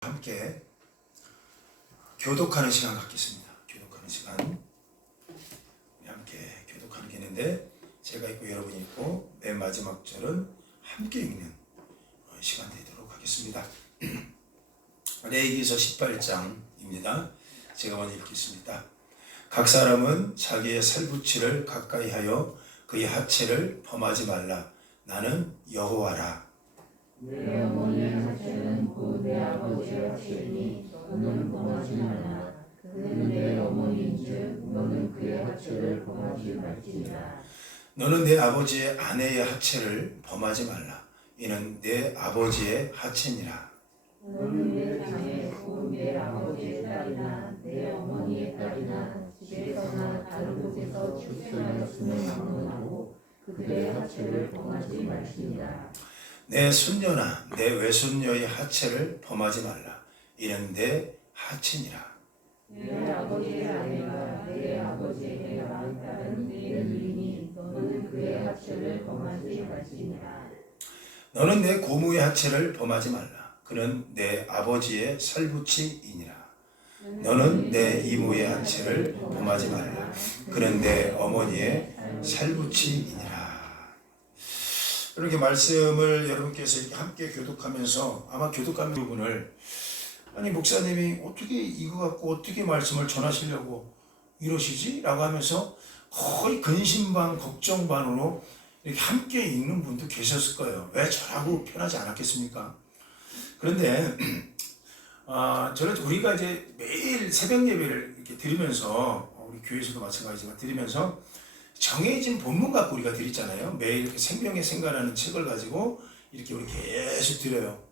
함께 교독하는 시간 갖겠습니다. 교독하는 시간 함께 교독하는 게 있는데 제가 있고 여러분이 있고 맨 마지막 절은 함께 읽는 시간 되도록 하겠습니다. 레위기서 18장입니다. 제가 먼저 읽겠습니다. 각 사람은 자기의 살붙이를 가까이 하여 그의 하체를 범하지 말라. 나는 여호와라. 내 어머니의 하체는 곧 내 아버지의 하체이니 너는 범하지 말라. 그는 내 어머니인즉 너는 그의 하체를 범하지 말지니라. 너는 내 아버지의 아내의 하체를 범하지 말라. 이는 내 아버지의 하체니라. 너는 내 자매 곧 내 아버지의 딸이나 내 어머니의 딸이나 집에서나 다른 곳에서 출생하였음을 막론하고 그들의 하체를 범하지 말지니라. 내 손녀나 내 외손녀의 하체를 범하지 말라. 이는 내 하체니라. 내 아버지의 아내가 내 아버지에게 낳은 딸은 내 일이니 너는 그의 하체를 범하지 말지니라. 너는 내 고모의 하체를 범하지 말라. 그는 내 아버지의 살붙이이니라. 너는 내 이모의 하체를 범하지 말라. 그는 내 어머니의 살붙이이니라. 이렇게 말씀을 여러분께서 이렇게 함께 교독하면서 아마 교독하는 부분을 아니 목사님이 어떻게 이거 갖고 어떻게 말씀을 전하시려고 이러시지? 라고 하면서 거의 근심 반 걱정 반으로 이렇게 함께 읽는 분도 계셨을 거예요. 왜 저라고 편하지 않았겠습니까? 그런데 저는 우리가 이제 매일 새벽 예배를 이렇게 드리면서 우리 교회에서도 마찬가지지만 드리면서 정해진 본문 갖고 우리가 드리잖아요. 매일 이렇게 생명의 생각하는 책을 가지고 이렇게 우리 계속 드려요.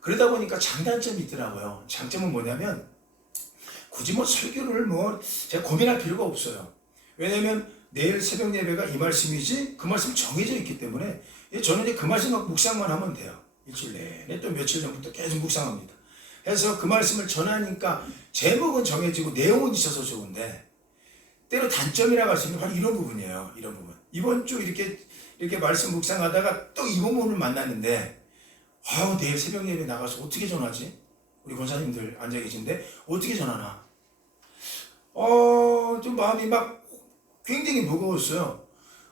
그러다 보니까 장단점이 있더라고요. 장점은 뭐냐면 굳이 설교를 제가 고민할 필요가 없어요. 왜냐면 내일 새벽 예배가 이 말씀이지 그 말씀 정해져 있기 때문에 저는 이제 그 말씀 갖고 묵상만 하면 돼요. 일주일 내내 또 며칠 전부터 계속 묵상합니다. 그래서 그 말씀을 전하니까 제목은 정해지고 내용은 있어서 좋은데 때로 단점이라고 할 수 있는 바로 이런 부분이에요. 이런 부분. 이번 주 이렇게 말씀 묵상하다가 또 이 부분을 만났는데 내일 새벽 예배 나가서 어떻게 전하지? 우리 권사님들 앉아 계신데 어떻게 전하나? 좀 마음이 막 굉장히 무거웠어요.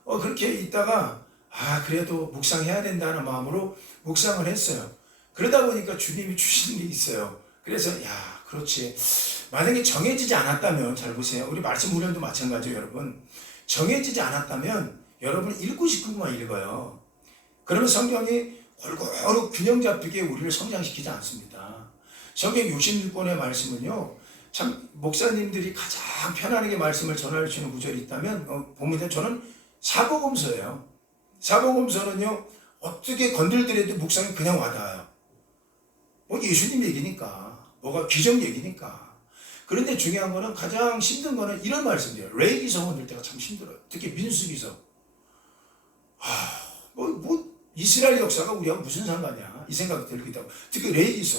그렇게 있다가 그래도 묵상해야 된다는 마음으로 묵상을 했어요. 그러다 보니까 주님이 주시는 게 있어요. 그래서 그렇지. 만약에 정해지지 않았다면 잘 보세요. 우리 말씀 훈련도 마찬가지예요, 여러분. 정해지지 않았다면 여러분 읽고 싶은 것만 읽어요. 그러면 성경이 골고루 균형 잡히게 우리를 성장시키지 않습니다. 성경 66권의 말씀은요, 참 목사님들이 가장 편안하게 말씀을 전할 수 있는 구절이 있다면 보면 저는 사복음서예요. 사복음서는요, 어떻게 건들더라도 묵상이 그냥 와닿아요. 예수님 얘기니까, 뭐가 기적 얘기니까. 그런데 중요한 거는 가장 힘든 거는 이런 말씀이에요. 레위기서 만들 때가 참 힘들어요. 특히 민수기서. 이스라엘 역사가 우리하고 무슨 상관이야? 이 생각이 들기도 하고. 특히 레위기서.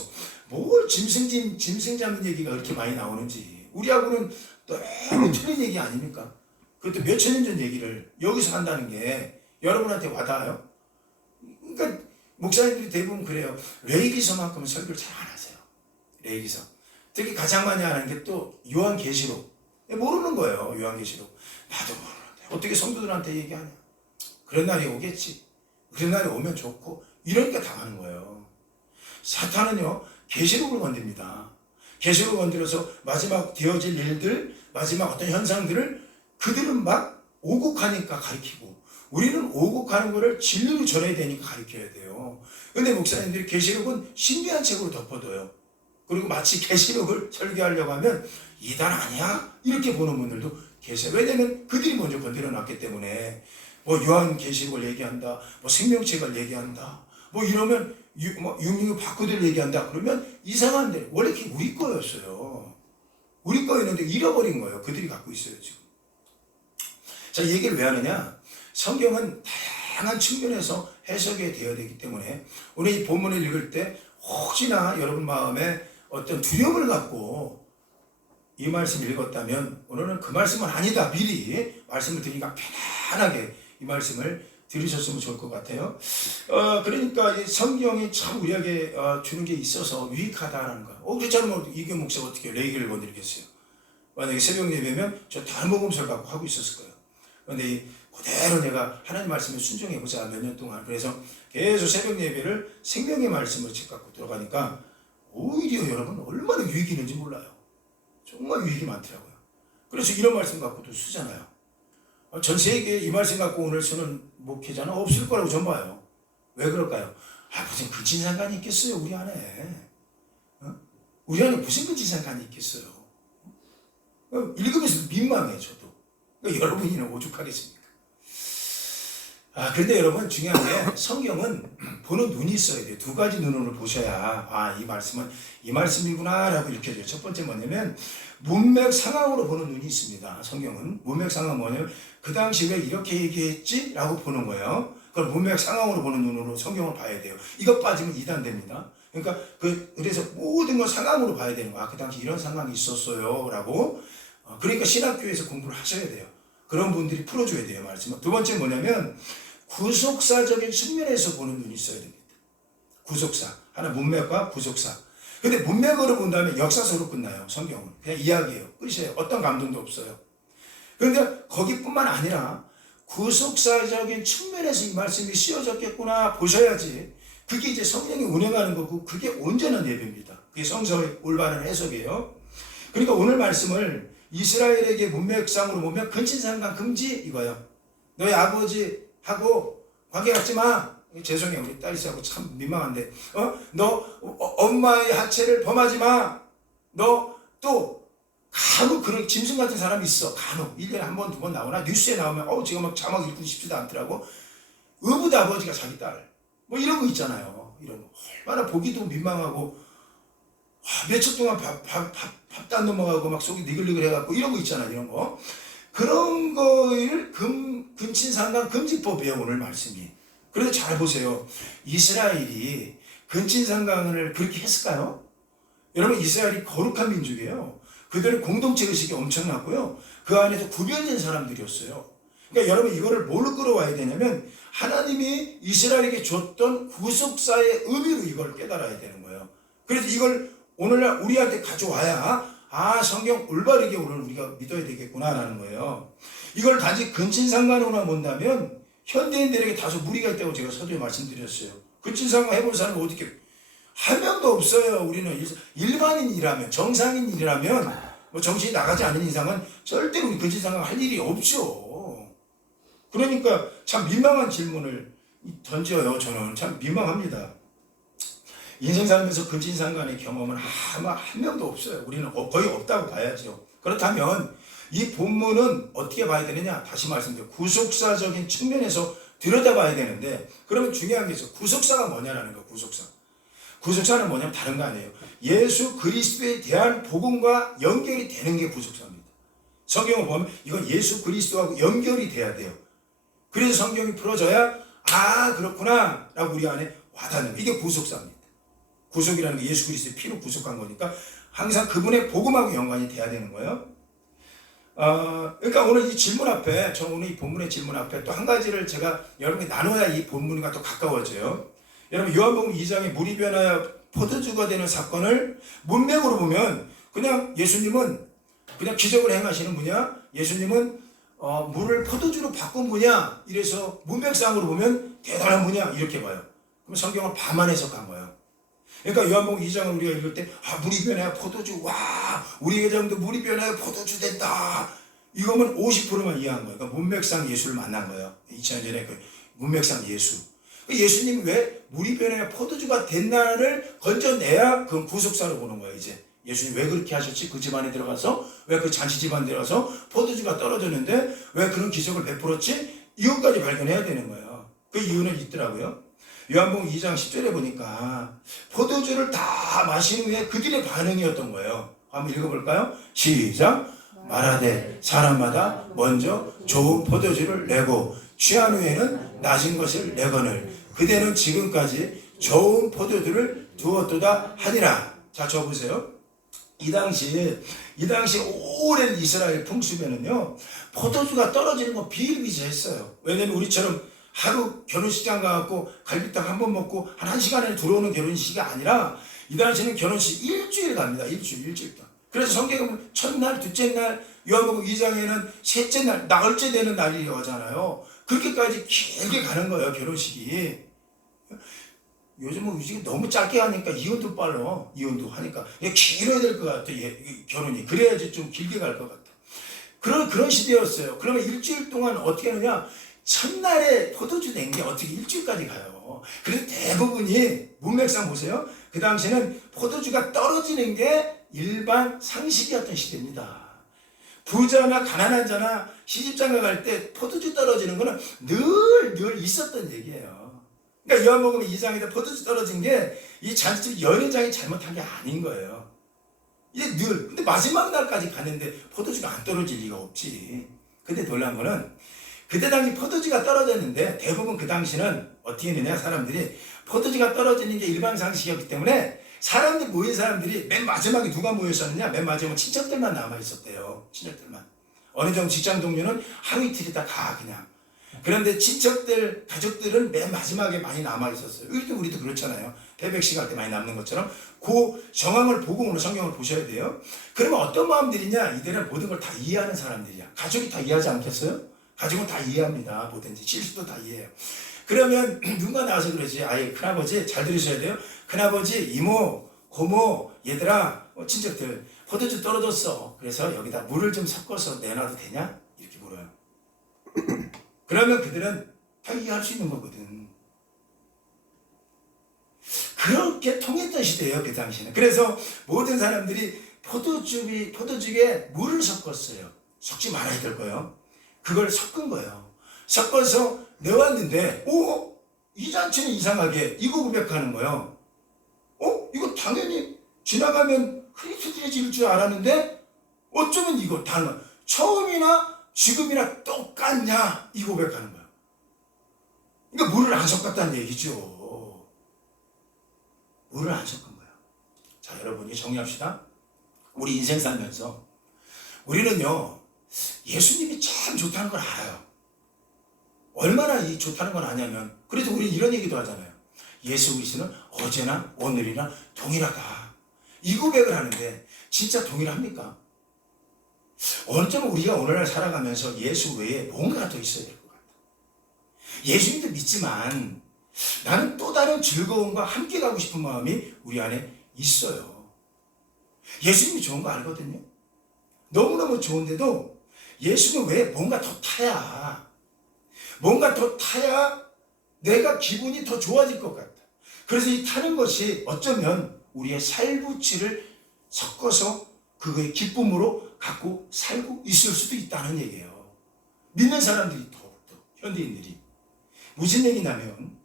뭘 짐승 잡는 얘기가 그렇게 많이 나오는지. 우리하고는 너무 틀린 얘기 아닙니까? 그것도 몇천 년 전 얘기를 여기서 한다는 게 여러분한테 와닿아요? 그러니까 목사님들이 대부분 그래요. 레위기서만큼은 설교를 잘 안 하세요. 레위기서. 특히 가장 많이 하는 게 또 요한계시록. 모르는 거예요. 요한계시록. 나도 모르는데 어떻게 성도들한테 얘기하냐. 그런 날이 오겠지. 그런 날이 오면 좋고 이러니까 당하는 거예요. 사탄은요. 계시록을 건듭니다. 계시록을 건드려서 마지막 되어질 일들, 마지막 어떤 현상들을 그들은 막 오곡하니까 가르치고 우리는 오곡하는 거를 진리로 전해야 되니까 가르쳐야 돼요. 근데 목사님들이 계시록은 신비한 책으로 덮어둬요. 그리고 마치 계시록을 설교하려고 하면 이단 아니야? 이렇게 보는 분들도 계세요. 왜냐면 그들이 먼저 건드려 놨기 때문에 요한계시록을 얘기한다, 생명책을 얘기한다, 이러면 666 바꾸들 얘기한다. 그러면 이상한데 원래 그게 우리 거였어요. 우리 거였는데 잃어버린 거예요. 그들이 갖고 있어요 지금. 자, 이 얘기를 왜 하느냐? 성경은 다양한 측면에서 해석이 되어야 되기 때문에 오늘 이 본문을 읽을 때 혹시나 여러분 마음에 어떤 두려움을 갖고 이 말씀을 읽었다면 오늘은 그 말씀은 아니다. 미리 말씀을 드리니까 편안하게 이 말씀을 들으셨으면 좋을 것 같아요. 그러니까 이 성경이 참 우리에게 주는 게 있어서 유익하다라는 거야. 그렇지 않으면 이규 목사가 어떻게 레이기를 건드리겠어요? 만약에 새벽 예배면 저 달모금설 갖고 하고 있었을 거예요. 그런데 그대로 내가 하나님 말씀에 순종해보자 몇 년 동안. 그래서 계속 새벽 예배를 생명의 말씀으로 집 갖고 들어가니까 오히려 여러분 얼마나 유익이 있는지 몰라요. 정말 유익이 많더라고요. 그래서 이런 말씀 갖고도 쓰잖아요. 전 세계에 이 말씀 갖고 오늘 쓰는 목회자는 없을 거라고 전 봐요. 왜 그럴까요? 무슨 근친상간이 있겠어요 우리 안에. 우리 안에 무슨 근친상간이 있겠어요. 읽으면서 민망해 저도. 그러니까 여러분이나 오죽하겠습니까? 그런데 여러분 중요한 게 성경은 보는 눈이 있어야 돼요. 두 가지 눈으로 보셔야 이 말씀은 이 말씀이구나 라고 읽혀져요. 첫 번째 뭐냐면 문맥 상황으로 보는 눈이 있습니다. 성경은 문맥 상황은 뭐냐면 그 당시 왜 이렇게 얘기했지? 라고 보는 거예요. 그걸 문맥 상황으로 보는 눈으로 성경을 봐야 돼요. 이것 빠지면 이단됩니다. 그러니까 그래서 모든 걸 상황으로 봐야 되는 거야. 그 당시 이런 상황이 있었어요 라고. 그러니까 신학교에서 공부를 하셔야 돼요. 그런 분들이 풀어줘야 돼요 말씀은. 두 번째 뭐냐면 구속사적인 측면에서 보는 눈이 있어야 됩니다. 구속사. 하나 문맥과 구속사. 근데 문맥으로 본다면 역사서로 끝나요. 성경은. 그냥 이야기예요. 끝이에요. 어떤 감동도 없어요. 그런데 거기뿐만 아니라 구속사적인 측면에서 이 말씀이 씌워졌겠구나 보셔야지. 그게 이제 성령이 운행하는 거고 그게 온전한 예배입니다. 그게 성서의 올바른 해석이에요. 그러니까 오늘 말씀을 이스라엘에게 문맥상으로 보면 근친상간 금지 이거예요. 너희 아버지하고 관계 갖지 마. 죄송해요. 우리 딸이하고 참 민망한데. 너 엄마의 하체를 범하지 마. 너 또 간혹 그런 짐승 같은 사람이 있어. 간혹 1년에 한 번, 두 번 나오나 뉴스에 나오면 제가 막 자막 읽고 싶지도 않더라고. 의붓 아버지가 자기 딸. 뭐 이런 거 있잖아요. 이런 거. 얼마나 보기도 민망하고 며칠 동안 밥도 안 넘어가고 막 속이 니글니글 해갖고 이런 거 있잖아요. 이런 거. 그런 거를 근친상간 금지법이에요. 오늘 말씀이. 그래서 잘 보세요. 이스라엘이 근친상간을 그렇게 했을까요? 여러분 이스라엘이 거룩한 민족이에요. 그들의 공동체 의식이 엄청났고요. 그 안에서 구별된 사람들이었어요. 그러니까 여러분 이거를 뭘로 끌어와야 되냐면 하나님이 이스라엘에게 줬던 구속사의 의미로 이걸 깨달아야 되는 거예요. 그래서 이걸 오늘날 우리한테 가져와야 성경 올바르게 오늘 우리가 믿어야 되겠구나라는 거예요. 이걸 단지 근친상간으로만 본다면 현대인들에게 다소 무리가 있다고 제가 서두에 말씀드렸어요. 근친상간 해본 사람은 어떻게 한 명도 없어요. 우리는 일반인이라면 정상인이라면 뭐 정신이 나가지 않는 이상은 절대로 우리 근친상간 할 일이 없죠. 그러니까 참 민망한 질문을 던져요. 저는 참 민망합니다. 인생 살면서 근친상간의 경험은 아마 한 명도 없어요. 우리는 거의 없다고 봐야죠. 그렇다면 이 본문은 어떻게 봐야 되느냐? 다시 말씀드려요. 구속사적인 측면에서 들여다봐야 되는데 그러면 중요한 게 있어요. 구속사가 뭐냐라는 거예요. 구속사는 뭐냐면 다른 거 아니에요. 예수 그리스도에 대한 복음과 연결이 되는 게 구속사입니다. 성경을 보면 이건 예수 그리스도하고 연결이 돼야 돼요. 그래서 성경이 풀어져야 그렇구나 라고 우리 안에 와닿는 이게 구속사입니다. 구속이라는 게 예수 그리스도의 피로 구속한 거니까 항상 그분의 복음하고 연관이 돼야 되는 거예요. 그러니까 오늘 이 질문 앞에, 저는 오늘 이 본문의 질문 앞에 또 한 가지를 제가 여러분께 나눠야 이 본문과 또 가까워져요. 여러분 요한복음 2장에 물이 변하여 포도주가 되는 사건을 문맥으로 보면 그냥 예수님은 그냥 기적을 행하시는 분이야. 예수님은 물을 포도주로 바꾼 분이야. 이래서 문맥상으로 보면 대단한 분이야. 이렇게 봐요. 그럼 성경을 반만 해석한 거예요. 그러니까 요한복음 2장을 우리가 읽을 때 물이 변하여 포도주 우리 회장도 물이 변하여 포도주 됐다. 이거면 50%만 이해한 거예요. 그러니까 문맥상 예수를 만난 거예요. 2000년 전에 그 문맥상 예수. 예수님이 왜 물이 변하여 포도주가 됐나를 건져내야 그건 구속사로 보는 거예요. 이제 예수님 왜 그렇게 하셨지? 그 집안에 들어가서 왜 그 잔치 집안에 들어가서 포도주가 떨어졌는데 왜 그런 기적을 베풀었지? 이것까지 발견해야 되는 거예요. 그 이유는 있더라고요. 요한복음 2장 10절에 보니까 포도주를 다 마신 후에 그들의 반응이었던 거예요. 한번 읽어볼까요? 시작! 말하되 사람마다 먼저 좋은 포도주를 내고 취한 후에는 낮은 것을 내거늘 그대는 지금까지 좋은 포도주를 두었도다 하니라. 자, 저 보세요. 이 당시 오랜 이스라엘 풍습에는요 포도주가 떨어지는 건 비일비재했어요. 왜냐면 우리처럼 하루 결혼식장 가갖고 갈비탕 한 번 먹고 한 1시간에 들어오는 결혼식이 아니라 이 당시에는 결혼식 일주일 갑니다. 일주일 동안. 그래서 성경은 첫날, 둘째 날, 요한복음 2장에는 셋째 날, 나흘째 되는 날이 오잖아요. 그렇게까지 길게 가는 거예요, 결혼식이. 요즘은 지금 너무 짧게 하니까 이혼도 빨라. 이혼도 하니까. 길어야 될 것 같아, 결혼이. 그래야지 좀 길게 갈 것 같아. 그런 시대였어요. 그러면 일주일 동안 어떻게 하느냐? 첫날에 포도주 낸 게 어떻게 일주일까지 가요. 그래서 대부분이 문맥상 보세요. 그 당시에는 포도주가 떨어지는 게 일반 상식이었던 시대입니다. 부자나 가난한 자나 시집장가 갈 때 포도주 떨어지는 거는 늘 있었던 얘기예요. 그러니까 요한복음 2장에다 포도주 떨어진 게 이 잔치집 연회장이 잘못한 게 아닌 거예요. 이게 늘. 근데 마지막 날까지 갔는데 포도주가 안 떨어질 리가 없지. 근데 놀란 거는 그때 당시 포도주가 떨어졌는데 대부분 그 당시는 어떻게 했느냐, 사람들이 포도주가 떨어지는 게 일반 상식이었기 때문에 사람들 모인 사람들이 맨 마지막에 누가 모였었느냐, 맨 마지막에 친척들만 남아 있었대요. 친척들만. 어느 정도 직장 동료는 하루 이틀 있다 가 그냥. 그런데 친척들, 가족들은 맨 마지막에 많이 남아 있었어요. 우리도 그렇잖아요. 패백식 할 때 많이 남는 것처럼 그 정황을 보고 오늘 성경을 보셔야 돼요. 그러면 어떤 마음들이냐, 이들은 모든 걸 다 이해하는 사람들이야. 가족이 다 이해하지 않겠어요? 가족은 다 이해합니다. 뭐든지 실수도 다 이해해요. 그러면 누가 나와서 그러지? 아예 큰아버지 잘 들으셔야 돼요. 큰아버지, 이모, 고모, 얘들아, 친척들 포도주 떨어졌어. 그래서 여기다 물을 좀 섞어서 내놔도 되냐? 이렇게 물어요. 그러면 그들은 다 이해할 수 있는 거거든. 그렇게 통했던 시대예요, 그 당시에는. 그래서 모든 사람들이 포도주에 물을 섞었어요. 섞지 말아야 될 거예요. 그걸 섞은 거예요. 섞어서 내왔는데, 이 잔치는 이상하게 이거 고백하는 거예요. 이거 당연히 지나가면 흐릿흐릿해질 줄 알았는데 어쩌면 이거 닮아. 처음이나 지금이나 똑같냐, 이 고백하는 거예요. 그러니까 물을 안 섞었다는 얘기죠. 물을 안 섞은 거예요. 자, 여러분, 이 정리합시다. 우리 인생 살면서 우리는요, 예수님이 참 좋다는 걸 알아요. 얼마나 이 좋다는 걸 아냐면, 그래서 우리 이런 얘기도 하잖아요. 예수 그리스도는 어제나 오늘이나 동일하다. 이 고백을 하는데 진짜 동일합니까? 어쩌면 우리가 오늘날 살아가면서 예수 외에 뭔가가 더 있어야 될 것 같아. 예수님도 믿지만 나는 또 다른 즐거움과 함께 가고 싶은 마음이 우리 안에 있어요. 예수님이 좋은 거 알거든요. 너무너무 좋은데도 예수는 왜 뭔가 더 타야, 뭔가 더 타야 내가 기분이 더 좋아질 것 같아. 그래서 이 타는 것이 어쩌면 우리의 살부치를 섞어서 그거의 기쁨으로 갖고 살고 있을 수도 있다는 얘기예요. 믿는 사람들이 더욱더, 현대인들이. 무슨 얘기냐면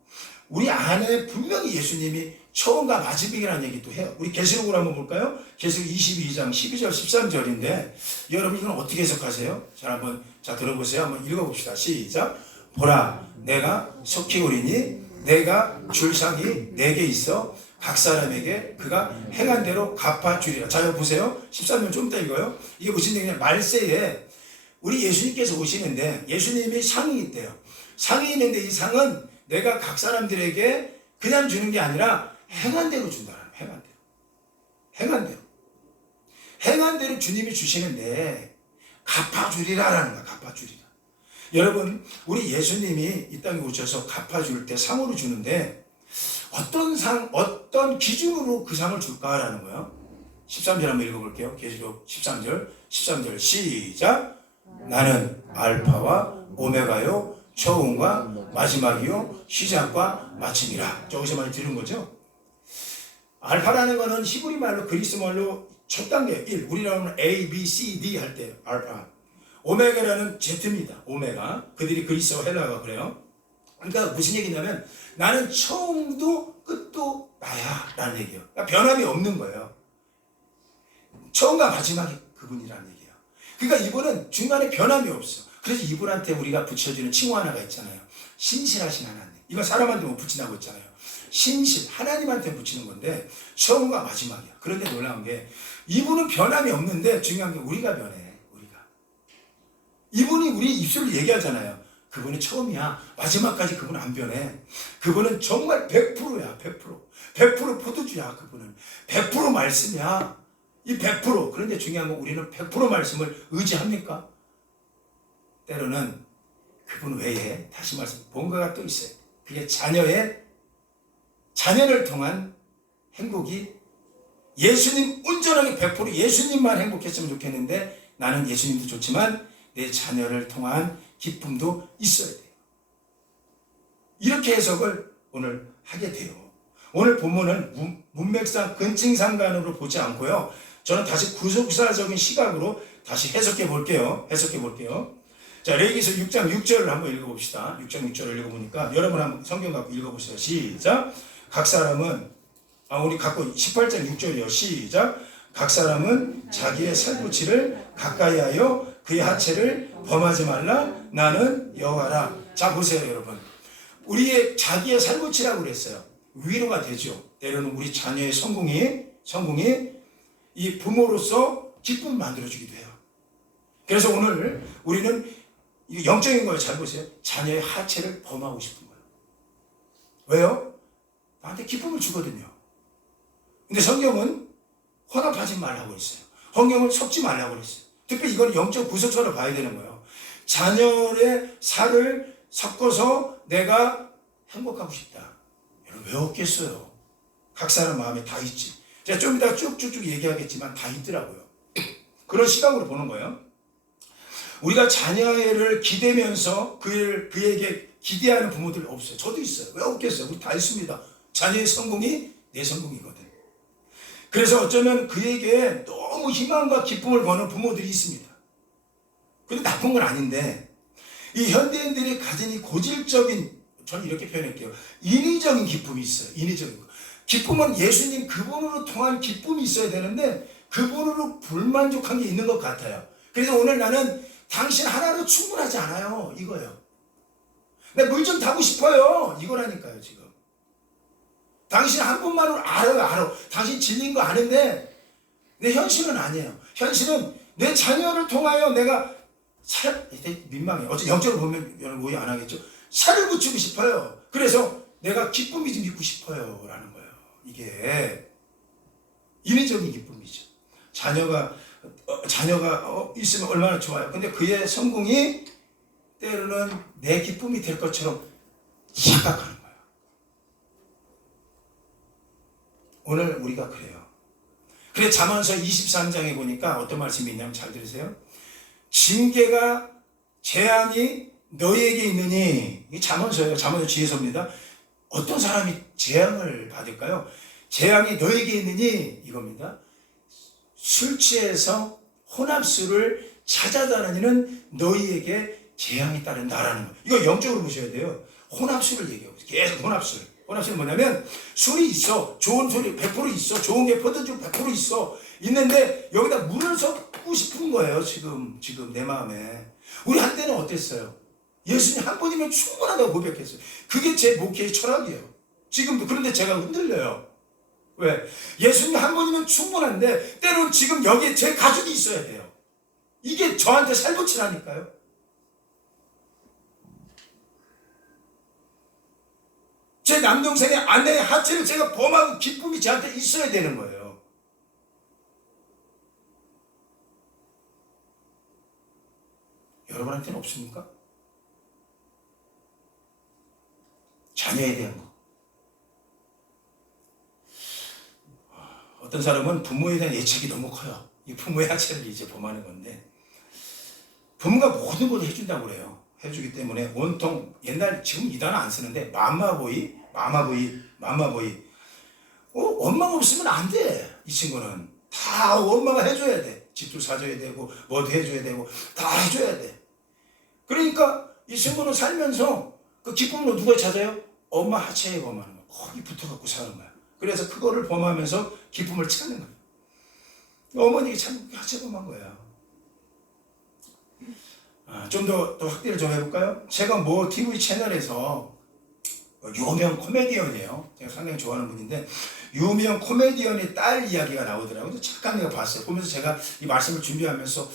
우리 안에 분명히 예수님이 처음과 마지막이라는 얘기도 해요. 우리 계시록으로 한번 볼까요? 계시록 22장 12절 13절인데 여러분 이건 어떻게 해석하세요? 자 들어보세요. 한번 읽어봅시다. 시작. 보라, 내가 속히 오리니 내가 줄 상이 내게 있어 각 사람에게 그가 행한 대로 갚아주리라. 자, 여기 보세요. 13절 좀 이따 읽어요. 이게 무슨 얘기냐? 말세에 우리 예수님께서 오시는데 예수님이 상이 있대요. 상이 있는데 이 상은 내가 각 사람들에게 그냥 주는 게 아니라 행한 대로 준다는 거예요. 행한 대로. 행한 대로 주님이 주시는데 갚아주리라라는 거야. 갚아주리라. 여러분, 우리 예수님이 이 땅에 오셔서 갚아줄 때 상으로 주는데 어떤 상, 어떤 기준으로 그 상을 줄까라는 거예요. 13절 한번 읽어볼게요. 계시록 13절 시작. 나는 알파와 오메가요 처음과 마지막이요 시작과 마침이라. 저기서 많이 들은 거죠. 알파라는 거는 히브리 말로 그리스 말로 첫 단계 1, 우리나라 하면 A, B, C, D 할 때 알파. 오메가라는 Z입니다. 오메가. 그들이 그리스어 헬라가 그래요. 그러니까 무슨 얘기냐면 나는 처음도 끝도 나야 라는 얘기예요. 그러니까 변함이 없는 거예요. 처음과 마지막이 그분이라는 얘기예요. 그러니까 이분은 중간에 변함이 없어. 그래서 이분한테 우리가 붙여주는 칭호 하나가 있잖아요. 신실하신 하나님. 이건 사람한테 못 붙인다고 했잖아요. 신실, 하나님한테 붙이는 건데 처음과 마지막이야. 그런데 놀라운 게 이분은 변함이 없는데 중요한 게 우리가 변해. 이분이 우리 입술로 얘기하잖아요. 그분은 처음이야. 마지막까지 그분은 안 변해. 그분은 정말 100%야. 100%. 100% 포도주야. 그분은 100% 말씀이야. 이 100%. 그런데 중요한 건 우리는 100% 말씀을 의지합니까? 때로는 그분 외에 다시 말씀 뭔가가 또 있어요. 그게 자녀를 통한 행복이 예수님 온전하게 100% 예수님만 행복했으면 좋겠는데 나는 예수님도 좋지만 내 자녀를 통한 기쁨도 있어야 돼요. 이렇게 해석을 오늘 하게 돼요. 오늘 본문은 문맥상 근칭상관으로 보지 않고요. 저는 다시 구속사적인 시각으로 다시 해석해 볼게요. 자, 레위기서 6장 6절을 한번 읽어봅시다. 6장 6절을 읽어보니까 여러분 한번 성경 갖고 읽어보세요. 시작. 각 사람은 우리 갖고 18장 6절이요. 시작. 각 사람은 자기의 살부치를 가까이하여 그의 하체를 범하지 말라. 나는 여호와라. 자, 보세요, 여러분. 우리의 자기의 살부치라고 그랬어요. 위로가 되죠. 때로는 우리 자녀의 성공이 이 부모로서 기쁨을 만들어주기도 해요. 그래서 오늘 우리는 영적인 거예요. 잘 보세요. 자녀의 하체를 범하고 싶은 거예요. 왜요? 나한테 기쁨을 주거든요. 근데 성경은 혼합하지 말라고 했어요. 성경은 섞지 말라고 했어요. 특별히 이건 영적 구속사로 봐야 되는 거예요. 자녀의 살을 섞어서 내가 행복하고 싶다. 여러분 왜 없겠어요? 각 사람 마음에 다 있지. 제가 좀 이따 쭉쭉쭉 얘기하겠지만 다 있더라고요. 그런 시각으로 보는 거예요. 우리가 자녀를 기대면서 그에게 기대하는 부모들 없어요. 저도 있어요. 왜 없겠어요? 우리 다 있습니다. 자녀의 성공이 내 성공이거든. 그래서 어쩌면 그에게 너무 희망과 기쁨을 거는 부모들이 있습니다. 근데 나쁜 건 아닌데 이 현대인들이 가진 이 고질적인, 저는 이렇게 표현할게요. 인위적인 기쁨이 있어요. 인위적인 거. 기쁨은 예수님 그분으로 통한 기쁨이 있어야 되는데 그분으로 불만족한 게 있는 것 같아요. 그래서 오늘 나는 당신 하나로 충분하지 않아요. 이거예요. 내 물 좀 타고 싶어요. 이거라니까요, 지금. 당신 한 분만으로 알아. 당신 진리인 거 아는데 내 현실은 아니에요. 현실은 내 자녀를 통하여 내가 민망해요. 어째 영적으로 보면 여러분 오해 안 하겠죠? 살을 붙이고 싶어요. 그래서 내가 기쁨이 좀 있고 싶어요. 라는 거예요. 이게 인위적인 기쁨이죠. 자녀가 있으면 얼마나 좋아요. 근데 그의 성공이 때로는 내 기쁨이 될 것처럼 착각하는 거예요. 오늘 우리가 그래요. 그래 잠언서 23장에 보니까 어떤 말씀이 있냐면 잘 들으세요. 징계가 재앙이 너희에게 있느니, 이게 잠언서예요. 잠언서 지혜서입니다. 어떤 사람이 재앙을 받을까요? 재앙이 너희에게 있느니 이겁니다. 술 취해서 혼합술을 찾아다니는 너희에게 재앙이 따른다라는 거예요. 이거 영적으로 보셔야 돼요. 혼합술을 얘기하고 있어요. 계속 혼합술. 혼합술은 뭐냐면 술이 있어. 좋은 술이 100% 있어. 좋은 게 포도주 100% 있어. 있는데 여기다 물을 섞고 싶은 거예요. 지금 내 마음에. 우리 한때는 어땠어요? 예수님 한 분이면 충분하다고 고백했어요. 그게 제 목회의 철학이에요. 지금도. 그런데 제가 흔들려요. 왜? 예수님 한 분이면 충분한데 때로는 지금 여기에 제 가족이 있어야 돼요. 이게 저한테 살붙이라니까요. 제 남동생의 아내의 하체를 제가 범하고 기쁨이 저한테 있어야 되는 거예요. 여러분한테는 없습니까? 자녀에 대한 거. 어떤 사람은 부모에 대한 애착이 너무 커요. 이 부모의 하체를 이제 범하는 건데 부모가 모든 걸 해준다고 그래요. 해주기 때문에 온통 옛날 지금 이 단어 안 쓰는데 마마보이 엄마가 없으면 안 돼. 이 친구는 다 엄마가 해줘야 돼. 집도 사줘야 되고 뭐도 해줘야 되고 다 해줘야 돼. 그러니까 이 친구는 살면서 그 기쁨으로 누가 찾아요? 엄마 하체에 범하는 거야. 거기 붙어갖고 사는 거야. 그래서 그거를 범하면서 기쁨을 찾는 거야. 어머니가 참 하체 범한 거야. 좀 더 확대를 좀 해볼까요? 제가 뭐 TV 채널에서 유명 코미디언이에요. 제가 상당히 좋아하는 분인데 유명 코미디언의 딸 이야기가 나오더라고요. 잠깐 내가 봤어요. 보면서 제가 이 말씀을 준비하면서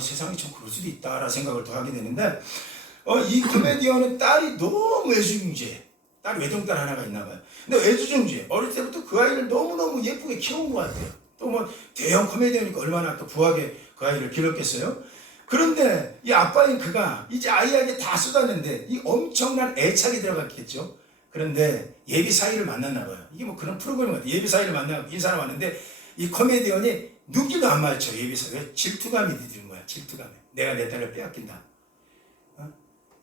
세상이 좀 그럴 수도 있다라는 생각을 더 하게 되는데 이 코미디언은 딸이 너무 외주중지해. 딸이 외동딸 하나가 있나 봐요. 근데 외주중지해. 어릴 때부터 그 아이를 너무너무 예쁘게 키운 것 같아요. 또 뭐 대형 코미디언이니까 얼마나 또 부하게 그 아이를 길렀겠어요. 그런데 이 아빠인 그가 이제 아이에게 다 쏟았는데 이 엄청난 애착이 들어갔겠죠. 그런데 예비 사위를 만났나 봐요. 이게 뭐 그런 프로그램 같아요. 예비 사위를 만나고 인사를 왔는데 이 코미디언이 눈길도 안 마주쳐. 예비 사위가 질투감이 드는 거야. 질투감이. 내가 내 딸을 빼앗긴다.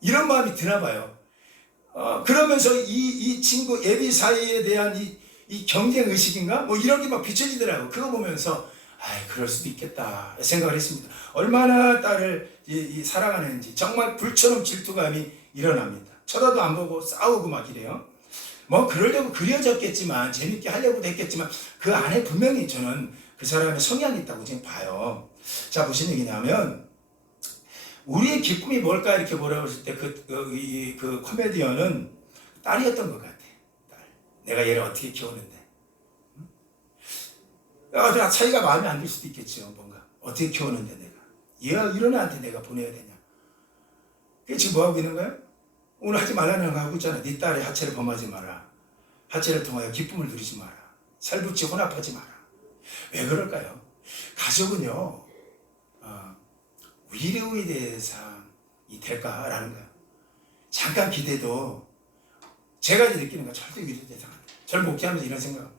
이런 마음이 드나 봐요. 그러면서 이 친구 예비 사위에 대한 이 경쟁 의식인가? 뭐 이런 게 막 비춰지더라고. 그거 보면서 그럴 수도 있겠다 생각을 했습니다. 얼마나 딸을 사랑하는지 정말 불처럼 질투감이 일어납니다. 쳐다도 안 보고 싸우고 막 이래요. 뭐 그러려고 그려졌겠지만 재밌게 하려고도 했겠지만 그 안에 분명히 저는 그 사람의 성향이 있다고 지금 봐요. 자, 무슨 얘기냐면 우리의 기쁨이 뭘까 이렇게 물어봤을 때 그 코미디언은 딸이었던 것 같아. 딸. 내가 얘를 어떻게 키웠는데. 차이가 마음에 안 들 수도 있겠죠. 뭔가 어떻게 키웠는데 내가 얘가 이런 애한테 내가 보내야 되냐. 그게 지금 뭐하고 있는 거야? 오늘 하지 말라는 거 하고 있잖아. 네 딸의 하체를 범하지 마라. 하체를 통하여 기쁨을 누리지 마라. 살붙이 혼합하지 마라. 왜 그럴까요? 가족은요 위로에 대해서이 될까라는 거야. 잠깐 기대도 제가 느끼는 건 절대 위로 대상 안 돼. 저를 목회하면서 이런 생각.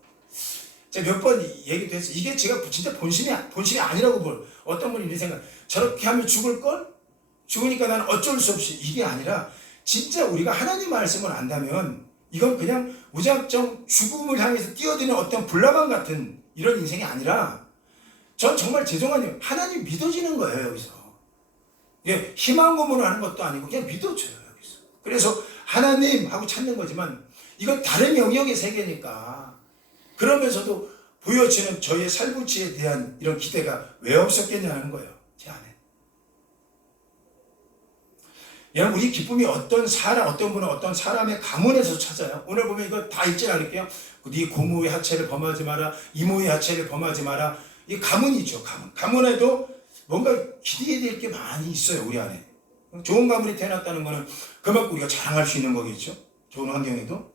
제가 몇 번 얘기도 했어요. 이게 제가 진짜 본심이 아니라고 볼. 어떤 분이 이런 생각. 저렇게 하면 죽을걸? 죽으니까 나는 어쩔 수 없이. 이게 아니라 진짜 우리가 하나님 말씀을 안다면 이건 그냥 무작정 죽음을 향해서 뛰어드는 어떤 불나방 같은 이런 인생이 아니라 전 정말 죄송하네요. 하나님 믿어지는 거예요. 여기서. 예, 희망 고문을 하는 것도 아니고 그냥 믿어줘요. 여기서. 그래서 하나님 하고 찾는 거지만 이건 다른 영역의 세계니까 그러면서도 보여지는 저의 살부치에 대한 이런 기대가 왜 없었겠냐는 거예요. 제 안에. 여러분, 우리 기쁨이 어떤 분은 어떤 사람의 가문에서 찾아요. 오늘 보면 이거 다 읽지 않을게요. 네 고모의 하체를 범하지 마라. 이모의 하체를 범하지 마라. 이 가문이죠. 가문에도 뭔가 기대해야 될 게 많이 있어요. 우리 안에. 좋은 가문이 태어났다는 거는 그만큼 우리가 자랑할 수 있는 거겠죠. 좋은 환경에도.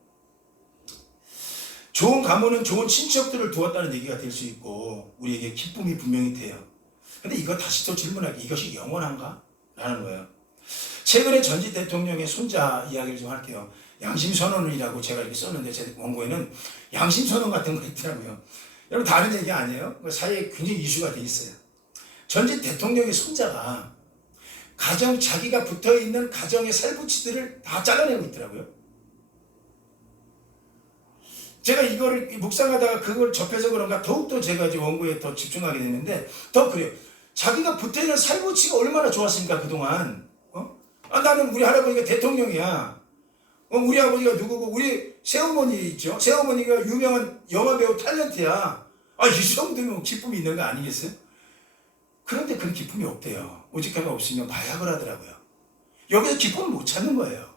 좋은 가문은 좋은 친척들을 두었다는 얘기가 될 수 있고 우리에게 기쁨이 분명히 돼요. 근데 이거 다시 또 질문하기 이것이 영원한가? 라는 거예요. 최근에 전직 대통령의 손자 이야기를 좀 할게요. 양심선언이라고 제가 이렇게 썼는데 제 원고에는 양심선언 같은 거 있더라고요. 여러분 다른 얘기 아니에요? 사회에 굉장히 이슈가 돼 있어요. 전직 대통령의 손자가 자기가 붙어있는 가정의 살부치들을 다 잘라내고 있더라고요. 제가 이거를 묵상하다가 그걸 접해서 그런가 더욱더 제가 이제 원고에 더 집중하게 됐는데 더 그래요. 자기가 붙어있는 살부치가 얼마나 좋았습니까 그동안. 나는 우리 할아버지가 대통령이야. 우리 아버지가 누구고 우리 새어머니 있죠. 새어머니가 유명한 영화배우 탤런트야. 이 정도면 기쁨이 있는 거 아니겠어요? 그런데 그런 기쁨이 없대요. 오직함이 없으면 마약을 하더라고요. 여기서 기쁨을 못 찾는 거예요.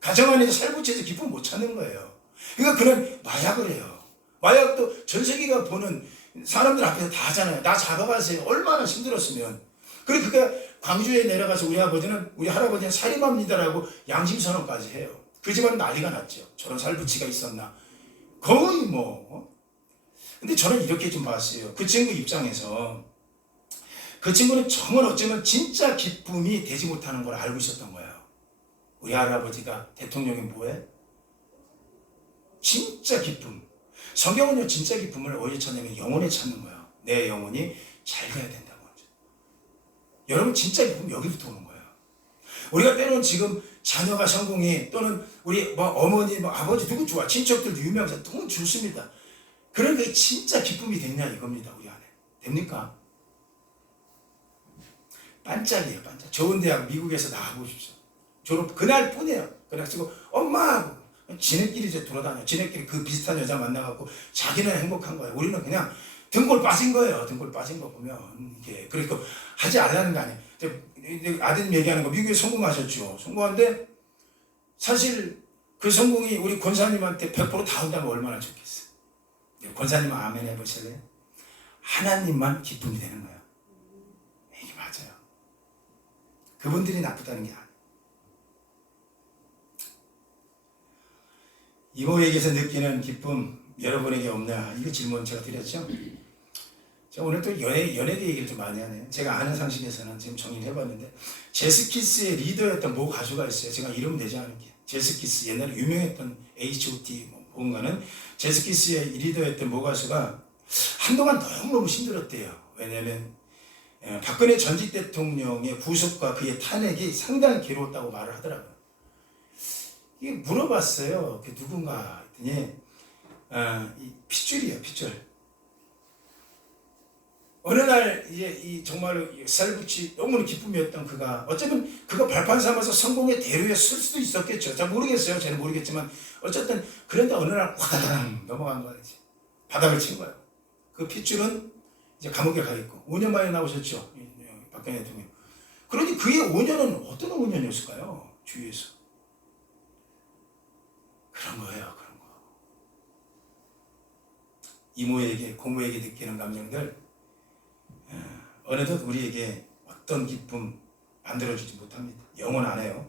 가정 안에서 살부치에서 기쁨을 못 찾는 거예요. 그러니까 그런 마약을 해요. 마약도 전 세계가 보는 사람들 앞에서 다 하잖아요. 나 잡아가세요. 얼마나 힘들었으면. 그리고 그게 광주에 내려가서 우리 할아버지는 살인합니다라고 양심선언까지 해요. 그 집안은 난리가 났죠. 저런 살부치가 있었나. 거의 뭐. 근데 저는 이렇게 좀 봤어요. 그 친구 입장에서 그 친구는 정말 어쩌면 진짜 기쁨이 되지 못하는 걸 알고 있었던 거예요. 우리 할아버지가 대통령이 뭐해? 진짜 기쁨. 성경은요 진짜 기쁨을 어디에 찾냐면 영혼에 찾는 거예요. 내 영혼이 잘 가야 된다고. 여러분 진짜 기쁨 여기부터 오는 거예요. 우리가 때로는 지금 자녀가 성공해 또는 우리 어머니 아버지 누구 좋아 친척들도 유명해서 너무 좋습니다. 그러니까 진짜 기쁨이 됐냐 이겁니다. 우리 안에. 됩니까? 반짝이에요. 반짝. 좋은 대학 미국에서 나와보십시오. 졸업 그날 뿐이에요. 그날 쓰고 엄마 지네끼리 이제 돌아다녀. 지네끼리 그 비슷한 여자 만나갖고 자기는 행복한 거예요. 우리는 그냥 등골 빠진 거예요. 등골 빠진 거 보면 이게 그러니까 하지 않라는 거 아니에요. 아드님 얘기하는 거 미국에 성공하셨죠. 성공한데 사실 그 성공이 우리 권사님한테 100%다 온다면 얼마나 좋겠어요. 권사님 아멘 해보실래요? 하나님만 기쁨이 되는 거예요. 이게 맞아요. 그분들이 나쁘다는 게 아니에요. 이모에게서 느끼는 기쁨 여러분에게 없나? 이거 질문 제가 드렸죠. 제가 오늘 또 연예계 얘기를 좀 많이 하네요. 제가 아는 상식에서는 지금 정리를 해봤는데 제스키스의 리더였던 모 가수가 있어요. 제가 이름 내지 않을게요. 제스키스 옛날에 유명했던 H.O.T 뭔가는 제스키스의 리더였던 모 가수가 한동안 너무너무 힘들었대요. 왜냐하면 박근혜 전직 대통령의 구속과 그의 탄핵이 상당히 괴로웠다고 말을 하더라고요. 이게 물어봤어요. 그 누군가 했더니 이 핏줄이에요, 핏줄. 어느 날 이제 이 정말로 쌀붙이 너무나 기쁨이었던 그가 어쩌면 그가 발판 삼아서 성공의 대로에 설 수도 있었겠죠. 잘 모르겠어요. 저는 모르겠지만 어쨌든 그런데 어느 날 화다당 넘어간 거지. 바닥을 친 거예요. 그 핏줄은 이제 감옥에 가 있고 5년 만에 나오셨죠. 박근혜 대통령. 그러니 그의 5년은 어떤 5년이었을까요? 주위에서. 그런 거예요. 그런 거. 이모에게 고모에게 느끼는 감정들 어느덧 우리에게 어떤 기쁨 만들어주지 못합니다. 영원 안 해요.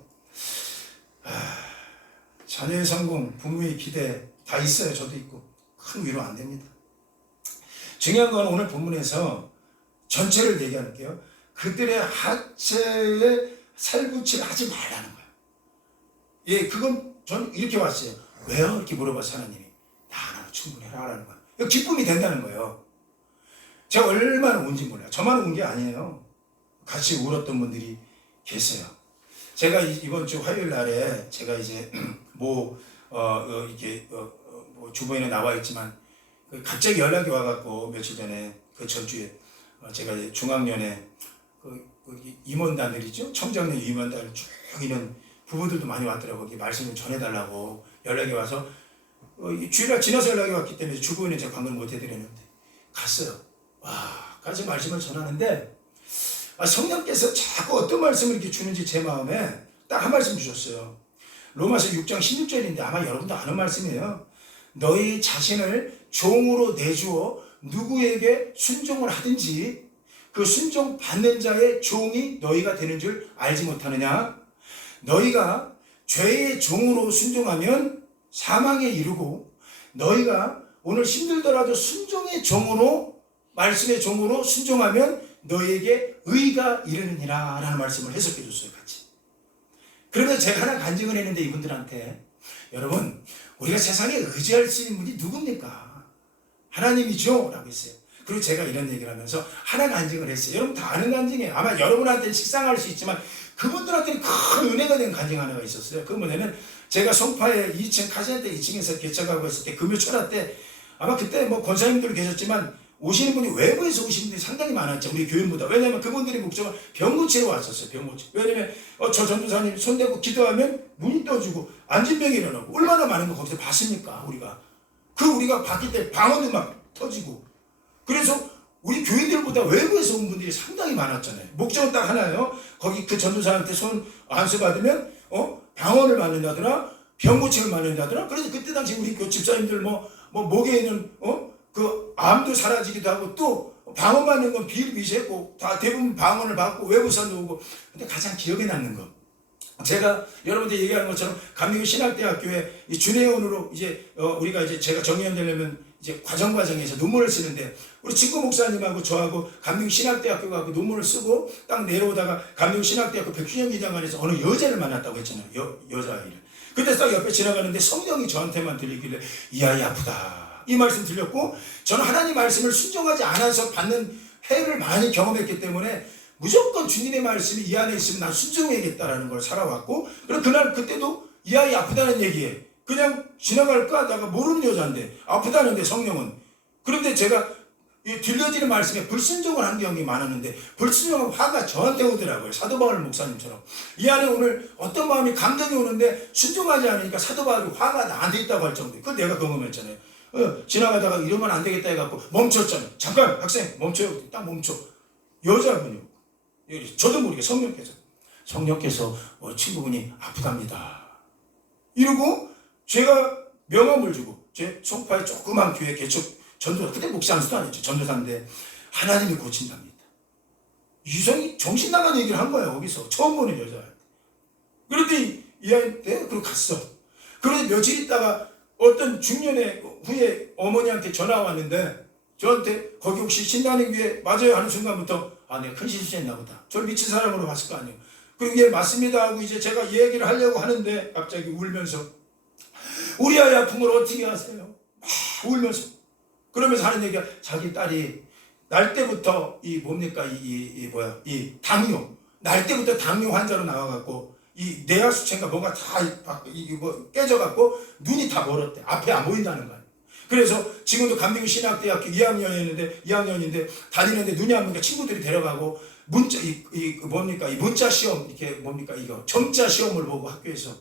자녀의 성공, 부모의 기대 다 있어요. 저도 있고 큰 위로 안 됩니다. 중요한 건 오늘 본문에서 전체를 얘기할게요. 그들의 하체에 살붙이를 하지 말라는 거예요. 예, 그건 전 이렇게 왔어요. 왜요? 이렇게 물어봐서 하나님이 나 하나로 충분해라 라는 거예요. 기쁨이 된다는 거예요. 제가 얼마나 운지 몰라요. 저만 운 게 아니에요. 같이 울었던 분들이 계세요. 제가 이번 주 화요일 날에 제가 이제 이렇게 주보에는 나와 있지만 갑자기 연락이 와갖고 며칠 전에 그 전주에 제가 이제 중학년에 그 임원단들이죠. 청장년 임원단을 쭉 있는 부부들도 많이 왔더라고요. 거기 말씀을 전해달라고 연락이 와서 주일날 지나서 연락이 왔기 때문에 주보에는 제가 방금 못 해드렸는데 갔어요. 와, 가서 말씀을 전하는데 성령께서 자꾸 어떤 말씀을 이렇게 주는지 제 마음에 딱 한 말씀 주셨어요. 로마서 6장 16절인데 아마 여러분도 아는 말씀이에요. 너희 자신을 종으로 내주어 누구에게 순종을 하든지 그 순종 받는 자의 종이 너희가 되는 줄 알지 못하느냐? 너희가 죄의 종으로 순종하면 사망에 이르고 너희가 오늘 힘들더라도 순종의 종으로 말씀의 종으로 순종하면 너희에게 의가 이르느니라 라는 말씀을 해석해 줬어요. 같이. 그러면서 제가 하나 간증을 했는데 이분들한테 여러분 우리가 세상에 의지할 수 있는 분이 누굽니까? 하나님이죠 라고 했어요. 그리고 제가 이런 얘기를 하면서 하나 간증을 했어요. 여러분 다 아는 간증이에요. 아마 여러분한테는 식상할 수 있지만 그분들한테는 큰 은혜가 된 간증 하나가 있었어요. 그 뭐냐면 제가 송파에 2층 카센터 2층에서 개척하고 있을 때 금요철화 때 아마 그때 뭐 권사님들 계셨지만 오시는 분이 외부에서 오시는 분들이 상당히 많았죠. 우리 교인보다. 왜냐하면 그분들이 목적은 병 고치러 왔었어요. 병 고치. 왜냐하면 저 전도사님 손대고 기도하면 문이 떠지고 안진병이 일어나고 얼마나 많은 거 거기서 봤습니까? 우리가 봤기 때문에 방언도 막 터지고 그래서 우리 교인들보다 외부에서 온 분들이 상당히 많았잖아요. 목적은 딱 하나예요. 거기 그 전도사한테 손 안수 받으면 방언을 받는다더라, 병 고침을 받는다더라. 그래서 그때 당시 우리 그 집사님들 목에 있는 그 암도 사라지기도 하고 또 방언 받는 건 비일비재했고 다 대부분 방언을 받고 외부산도 오고. 근데 가장 기억에 남는 거. 제가 여러분들 얘기하는 것처럼 감리교 신학대학교에 이 준회원으로 이제 우리가 이제 제가 정의원되려면 이제 과정에서 논문을 쓰는데 우리 친구 목사님하고 저하고 감리교 신학대학교 가고 논문을 쓰고 딱 내려오다가 감리교 신학대학교 백준영 기장관에서 어느 여자를 만났다고 했잖아요. 여자아이를. 근데 딱 옆에 지나가는데 성령이 저한테만 들리길래 이 아이 아프다. 이 말씀 들렸고 저는 하나님 말씀을 순종하지 않아서 받는 해를 많이 경험했기 때문에 무조건 주님의 말씀이 이 안에 있으면 난 순종해야겠다라는 걸 살아왔고 그리고 그때도 이 아이 아프다는 얘기에 그냥 지나갈까 하다가 모르는 여자인데 아프다는데 성령은 그런데 제가 들려지는 말씀에 불순종을 한 경우가 많았는데 불순종하고 화가 저한테 오더라고요. 사도 바울 목사님처럼 이 안에 오늘 어떤 마음이 감동이 오는데 순종하지 않으니까 사도 바울이 화가 나한테 있다고 할 정도. 그건 내가 경험했잖아요. 지나가다가 이러면 안 되겠다 해갖고 멈췄잖아요. 잠깐 학생 멈춰요. 딱 멈춰. 여자분이요. 저도 모르게 성령께서 친구분이 아프답니다. 이러고 제가 명함을 주고 제 송파의 조그만 교회 개척 전도사 그때 목사 안수도 아니었죠. 전도사인데 하나님이 고친답니다. 유성이 정신 나간 얘기를 한 거예요. 거기서 처음 보는 여자한테. 그런데 이 아이한테 그리고 갔어. 그런데 며칠 있다가 어떤 중년의 후에 어머니한테 전화가 왔는데 저한테 거기 혹시 신나는 교회 맞아요 하는 순간부터 내가 큰 실수했나 보다. 저를 미친 사람으로 봤을 거 아니에요. 그리고 예 맞습니다 하고 이제 제가 얘기를 하려고 하는데 갑자기 울면서 우리 아이 아픔을 어떻게 아세요? 막 울면서 그러면서 하는 얘기가 자기 딸이 날 때부터 이 뭡니까 이 당뇨 날 때부터 당뇨 환자로 나와갖고 이 뇌하수체인가 뭔가 다 깨져갖고 눈이 다 멀었대. 앞에 안 보인다는 거야. 그래서 지금도 감리교 신학대학교 2학년인데 다니는데 눈이 안 보니까 친구들이 데려가고 문자 시험 이거 점자 시험을 보고 학교에서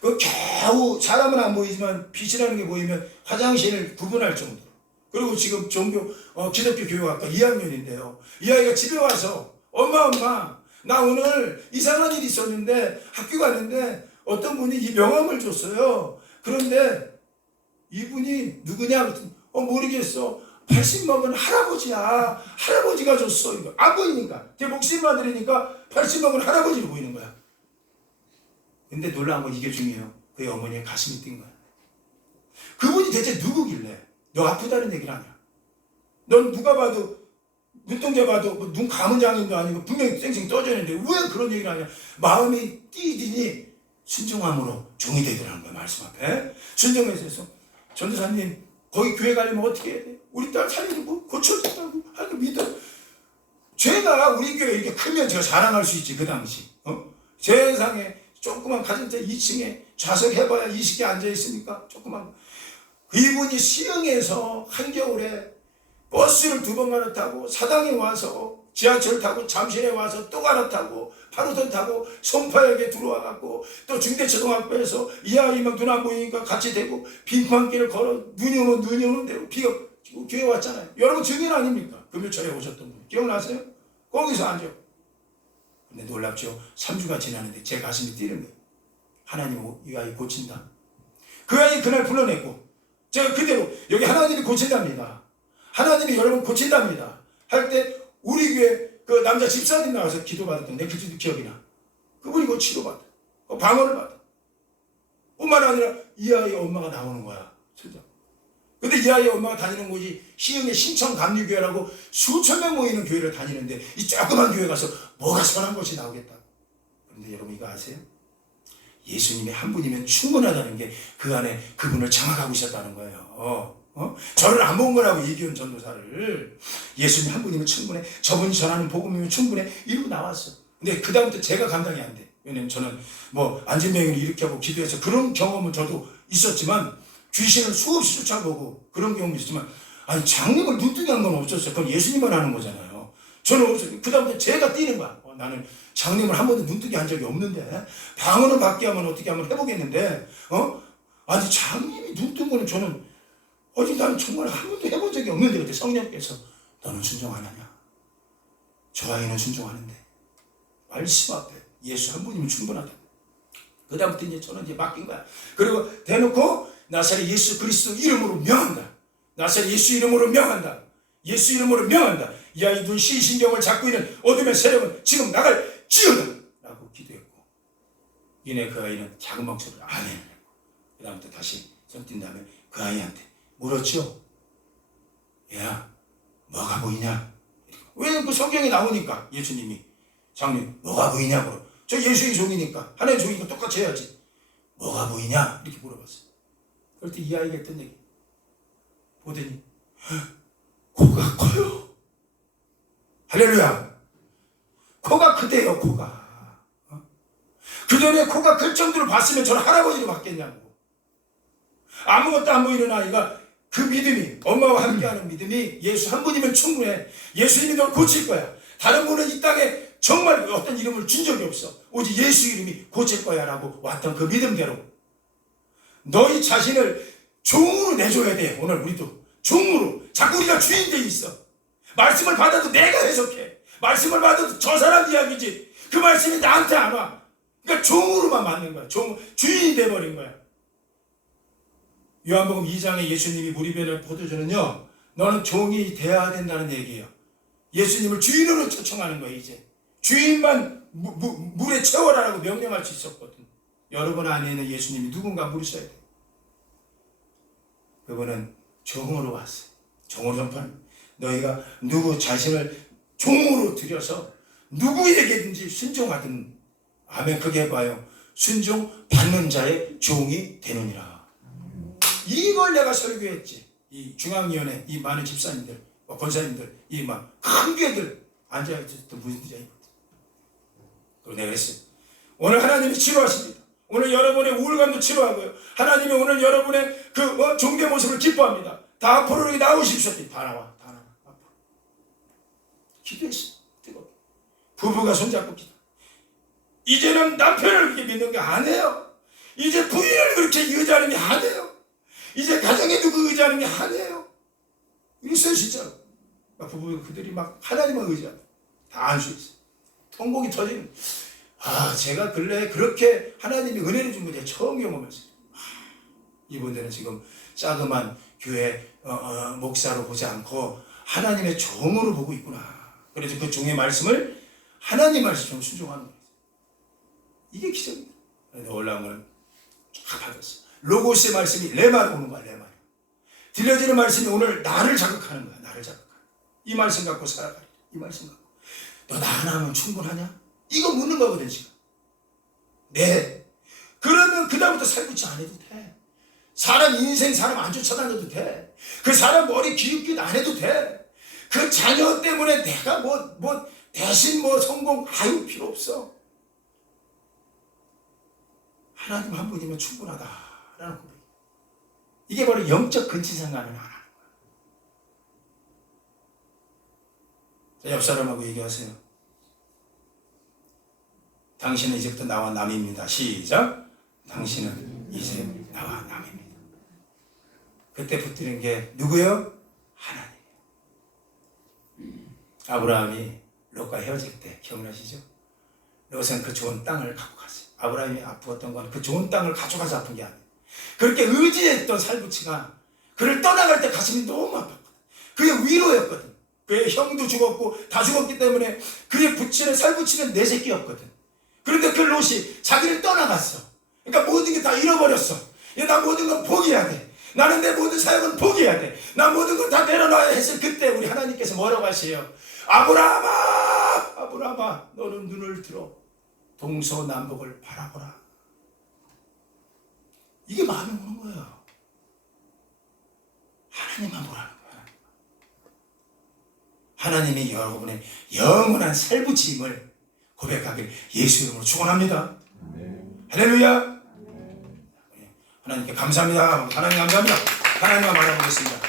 그 겨우 사람은 안 보이지만 빛이라는 게 보이면 화장실을 구분할 정도로. 그리고 지금 기독교 교육학과 2학년인데요. 이 아이가 집에 와서 엄마 나 오늘 이상한 일이 있었는데 학교 갔는데 어떤 분이 이 명함을 줬어요. 그런데 이분이 누구냐 그랬더니 모르겠어. 80 먹은 할아버지야. 할아버지가 줬어. 이거 안 보이니까 제 목소리만 들으니까 80 먹은 할아버지로 보이는 거야. 근데 놀라운 건 이게 중요해요. 그의 어머니의 가슴이 뛴 거야. 그분이 대체 누구길래 너 아프다는 얘기를 하냐. 넌 누가 봐도 눈동자 봐도 눈 감은 장인도 아니고 분명히 쌩쌩 떠져 있는데 왜 그런 얘기를 하냐. 마음이 뛰더니 순종함으로 종이 되더라는 거야. 말씀 앞에 순종해서 전도사님 거기 교회 가려면 어떻게 해야 돼? 우리 딸 살리고 고쳐준다고 하니까 믿어. 죄가 우리 교회 이렇게 크면 제가 자랑할 수 있지. 그 당시 세상에 조그만 가정자 2층에 좌석 해봐야 20개 앉아있으니까 조그만 이분이 시흥에서 한겨울에 버스를 2번 갈아타고 사당에 와서 지하철 타고 잠실에 와서 또 갈아타고 8호선 타고 송파역에 들어와갖고 또 중대초등학교에서 이 아이 막 눈 안 보이니까 같이 대고 빙판길을 걸어 눈이 오면 대고 비가 교회 왔잖아요. 여러분 증인 아닙니까? 금요철에 오셨던 분 기억나세요? 거기서 앉아. 근데 놀랍죠. 3주가 지났는데 제 가슴이 뛰는 거예요. 하나님 이 아이 고친다. 그 아이 그날 불러냈고 제가 그대로 여기 하나님이 고친답니다. 하나님이 여러분 고친답니다. 할 때 우리 교회 그 남자 집사님 나와서 기도받았던 내 그때도 기억이 나. 그분이 그 치료받아. 방언을 받아. 뿐만 아니라 이 아이의 엄마가 나오는 거야. 진짜. 근데 이 아이의 엄마가 다니는 곳이 시흥의 신천감리교회라고 수천 명 모이는 교회를 다니는데 이 조그만 교회 가서 뭐가 선한 것이 나오겠다. 그런데 여러분 이거 아세요? 예수님이 한 분이면 충분하다는 게 그 안에 그분을 장악하고 있었다는 거예요. 저를 안 본 거라고 이기훈 전도사를. 예수님 한 분이면 충분해. 저분이 전하는 복음이면 충분해. 이러고 나왔어. 근데 그 다음부터 제가 감당이 안 돼. 왜냐면 저는 안진뱅이를 일으켜보고 기도해서 그런 경험은 저도 있었지만 귀신을 수없이 쫓아보고 그런 경험이 있었지만 장님을 눈뜨게 한 건 없었어요. 그건 예수님만 하는 거잖아요. 저는 없어요. 그 다음부터 제가 뛰는 거야. 나는 장님을 한 번도 눈뜨게 한 적이 없는데 방언을 받게 하면 어떻게 한번 해보겠는데 장님이 눈뜬 거는 저는 나는 정말 한 번도 해본 적이 없는데 그때 성령께서 너는 순종 안 하냐? 저 아이는 순종하는데 말씀 앞에 예수 한 분이면 충분하다. 그 다음부터 이제 저는 이제 맡긴 거야. 그리고 대놓고 나사렛 예수 그리스도 이름으로 명한다. 나사렛 예수 이름으로 명한다. 예수 이름으로 명한다. 이 아이 눈 시신경을 잡고 있는 어둠의 세력은 지금 나갈 지어다 라고 기도했고 이내 그 아이는 작은 목소리로 아멘. 그 다음부터 다시 손 띈 다음에 그 아이한테 물었죠. 야 뭐가 보이냐? 왜 그 성경에 나오니까 예수님이 장님 뭐가 보이냐고. 저 예수의 종이니까 하나의 종이니까 똑같이 해야지. 뭐가 보이냐? 이렇게 물어봤어요. 그럴 때 이 아이가 했던 얘기 보더니 코가 커요. 할렐루야. 코가 크대요. 코가. 그전에 코가 클 정도로 봤으면 저는 할아버지로 봤겠냐고. 아무것도 안 보이는 아이가 그 믿음이 엄마와 함께하는 믿음이 예수 한 분이면 충분해. 예수님이 널 고칠 거야. 다른 분은 이 땅에 정말 어떤 이름을 준 적이 없어. 오직 예수 이름이 고칠 거야 라고 왔던 그 믿음대로 너희 자신을 종으로 내줘야 돼. 오늘 우리도 종으로. 자꾸 우리가 주인 돼 있어. 말씀을 받아도 내가 해석해. 말씀을 받아도 저 사람 이야기지. 그 말씀이 나한테 안 와. 그러니까 종으로만 맞는 거야. 주인이 돼버린 거야. 요한복음 2장에 예수님이 물이 변할 포도주는요, 너는 종이 돼야 된다는 얘기예요. 예수님을 주인으로 초청하는 거예요. 이제 주인만 물에 채워라라고 명령할 수 있었거든. 여러분 안에는 예수님이 누군가 물으셔야 돼. 그분은 종으로 왔어요. 종으로 전파는 너희가 누구 자신을 종으로 들여서 누구에게든지 순종하든, 아멘, 크게 해봐요. 순종 받는 자의 종이 되느니라. 이걸 내가 설교했지. 이 중앙위원회 이 많은 집사님들, 권사님들, 이 막 큰 교회들 앉아있었던 무슨 그리고 내가 그랬어요. 오늘 하나님이 치료하십니다. 오늘 여러분의 우울감도 치료하고요. 하나님이 오늘 여러분의 그 종교 모습을 기뻐합니다. 다 앞으로 이렇게 나오십시오. 다 나와. 앞으로. 기도했어. 뜨겁게. 부부가 손잡고 기도. 이제는 남편을 그렇게 믿는 게 아니에요. 이제 부인을 그렇게 의지하는 게 아니에요. 이제 가정에 누구 의지하는 게 아니에요. 있어요, 진짜로. 막 부부 그들이 막 하나님을 의지하고 다 안수했어요. 통곡이 터지는. 제가 근래에 그렇게 하나님이 은혜를 준 거 제가 처음 경험했어요. 이분들은 지금 자그만 교회 목사로 보지 않고 하나님의 종으로 보고 있구나. 그래서 그 종의 말씀을 하나님 말씀으로 순종하는 거예요. 이게 기적입니다. 놀라운 거는 쫙 받았어. 로고스의 말씀이 레마로 오는 거야, 레마. 들려지는 말씀이 오늘 나를 자극하는 거야, 나를 자극하는 거야. 이 말씀 갖고 살아가리. 이 말씀 갖고. 너 나 하나면 충분하냐? 이거 묻는 거거든, 지금. 네. 그러면 그다음부터 살붙지 안 해도 돼. 사람 인생, 사람 안 쫓아다녀도 돼. 그 사람 머리 기웃기웃 안 해도 돼. 그 자녀 때문에 내가 대신 성공, 필요 없어. 하나님 한 분이면 충분하다라는 고백. 이게 바로 영적 근친상간을 안 하는 거야. 옆 사람하고 얘기하세요. 당신은 이제부터 나와 남입니다. 시작. 당신은 이제 나와 남입니다. 그때 붙드는 게 누구요? 하나님이에요. 아브라함이 롯과 헤어질 때 기억나시죠? 롯은 그 좋은 땅을 갖고 갔어요. 아브라함이 아프었던 건 그 좋은 땅을 가져가서 아픈 게 아니에요. 그렇게 의지했던 살부치가 그를 떠나갈 때 가슴이 너무 아팠거든. 그게 위로였거든. 그의 형도 죽었고 다 죽었기 때문에 그의 살부치는 내 새끼였거든. 그런데 그 롯이 자기를 떠나갔어. 그러니까 모든 게 다 잃어버렸어. 나 모든 건 포기해야 돼. 나는 내 모든 사역은 포기해야 돼. 나 모든 건 다 내려놔야 했을 그때 우리 하나님께서 뭐라고 하세요? 아브라함아, 너는 눈을 들어 동서남북을 바라보라. 이게 마음에 오는 거예요. 하나님만 보라는 거야. 하나님이 여러분의 영원한 살부침을 고백하길 예수 이름으로 축원합니다. 할렐루야. 하나님께 감사합니다. 하나님 감사합니다. 하나님만 바라보겠습니다.